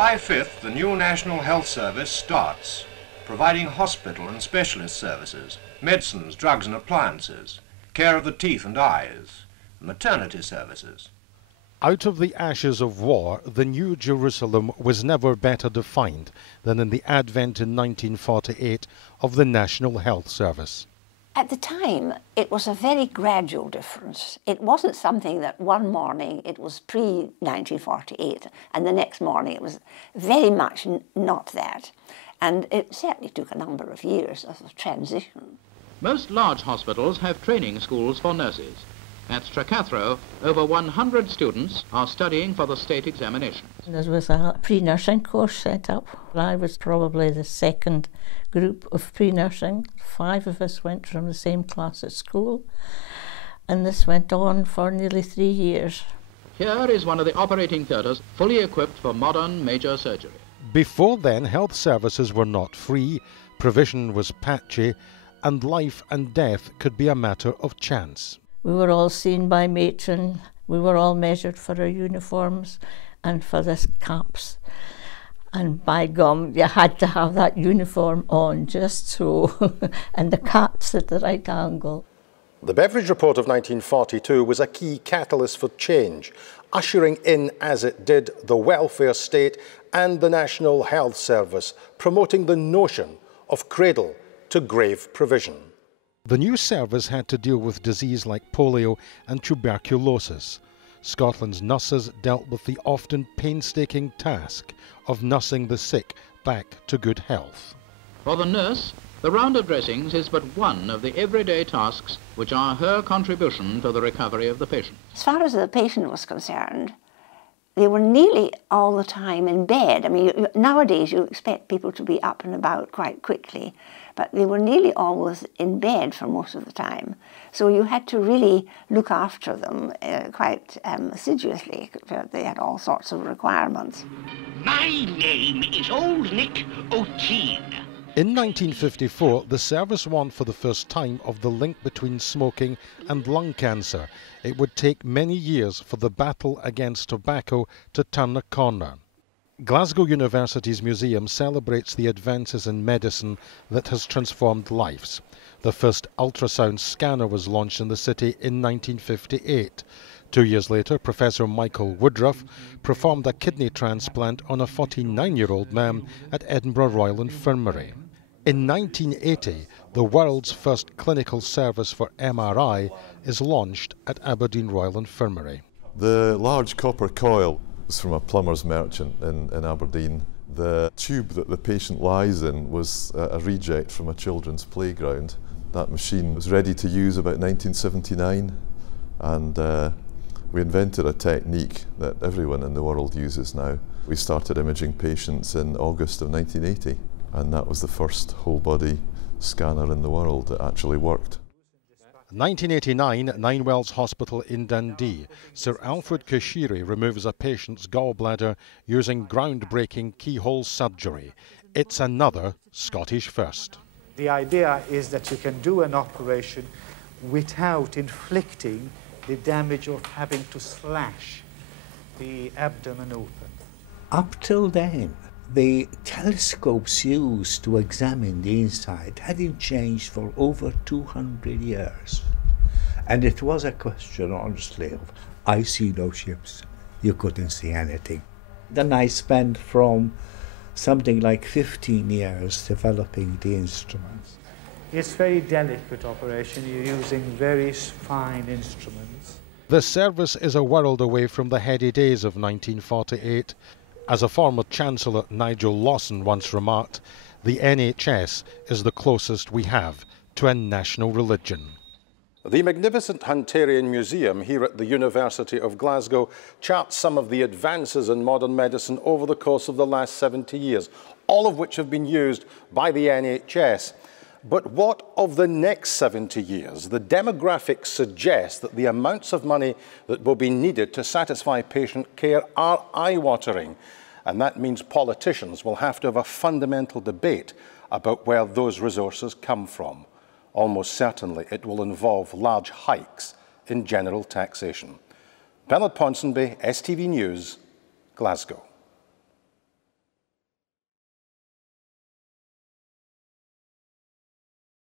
July 5th, the new National Health Service starts, providing hospital and specialist services, medicines, drugs and appliances, care of the teeth and eyes, maternity services. Out of the ashes of war, the New Jerusalem was never better defined than in the advent in 1948 of the National Health Service. At the time, it was a very gradual difference. It wasn't something that one morning it was pre-1948 and the next morning it was very much not that. And it certainly took a number of years of transition. Most large hospitals have training schools for nurses. At Stracathro, over 100 students are studying for the state examination. There was a pre-nursing course set up. I was probably the second group of pre-nursing. 5 of us went from the same class at school, and this went on for nearly 3 years. Here is one of the operating theatres fully equipped for modern major surgery. Before then, health services were not free, provision was patchy, and life and death could be a matter of chance. We were all seen by matron, we were all measured for our uniforms and for the caps. And by gum, you had to have that uniform on just so, and the caps at the right angle. The Beveridge Report of 1942 was a key catalyst for change, ushering in, as it did, the welfare state and the National Health Service, promoting the notion of cradle to grave provision. The new service had to deal with disease like polio and tuberculosis. Scotland's nurses dealt with the often painstaking task of nursing the sick back to good health. For the nurse, the round of dressings is but one of the everyday tasks which are her contribution to the recovery of the patient. As far as the patient was concerned, they were nearly all the time in bed. I mean, nowadays you expect people to be up and about quite quickly, but they were nearly always in bed for most of the time. So you had to really look after them quite assiduously. They had all sorts of requirements. My name is Old Nick O'Teen. In 1954, the service warned for the first time of the link between smoking and lung cancer. It would take many years for the battle against tobacco to turn a corner. Glasgow University's museum celebrates the advances in medicine that has transformed lives. The first ultrasound scanner was launched in the city in 1958. 2 years later, Professor Michael Woodruff performed a kidney transplant on a 49-year-old man at Edinburgh Royal Infirmary. In 1980, the world's first clinical service for MRI is launched at Aberdeen Royal Infirmary. The large copper coil was from a plumber's merchant in Aberdeen. The tube that the patient lies in was a reject from a children's playground. That machine was ready to use about 1979, and we invented a technique that everyone in the world uses now. We started imaging patients in August of 1980, and that was the first whole-body scanner in the world that actually worked. 1989, Ninewells Hospital in Dundee. Sir Alfred Kashiri removes a patient's gallbladder using groundbreaking keyhole surgery. It's another Scottish first. The idea is that you can do an operation without inflicting the damage of having to slash the abdomen open. Up till then, the telescopes used to examine the inside hadn't changed for over 200 years. And it was a question, honestly, of I see no ships. You couldn't see anything. Then I spent from something like 15 years developing the instruments. It's a very delicate operation. You're using very fine instruments. The service is a world away from the heady days of 1948. As a former Chancellor Nigel Lawson once remarked, the NHS is the closest we have to a national religion. The magnificent Hunterian Museum here at the University of Glasgow charts some of the advances in modern medicine over the course of the last 70 years, all of which have been used by the NHS. But what of the next 70 years? The demographics suggest that the amounts of money that will be needed to satisfy patient care are eye-watering. And that means politicians will have to have a fundamental debate about where those resources come from. Almost certainly it will involve large hikes in general taxation. Bernard Ponsonby, STV News, Glasgow.